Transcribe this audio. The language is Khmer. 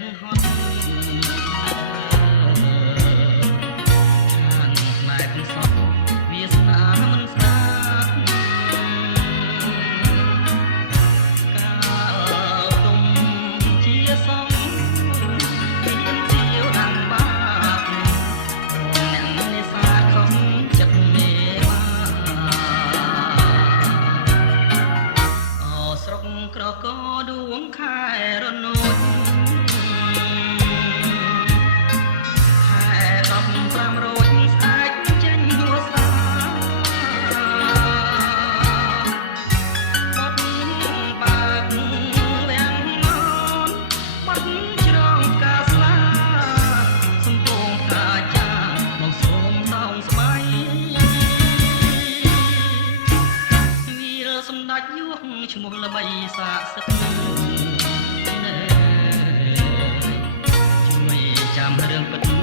ងហត់ខាងផ្នែកកំសត់វាស្នាមិនស្អាតកាលទុំជាសំមានជាវដាំបាបអ្នកនេសាទខំចិត្តមេបាស្រុកក្រកដួងខែរនោចខែ15រោចស្អែកចេញហួសាបត់បាក់វាំងមនបាត់ជ្រងកាស្លាសំពងកាចាមកសូមសោងស្បៃវាលសម្ដេចយួងឈ្មោះល្បីសាកសឹកជួយចាំរឿងពិត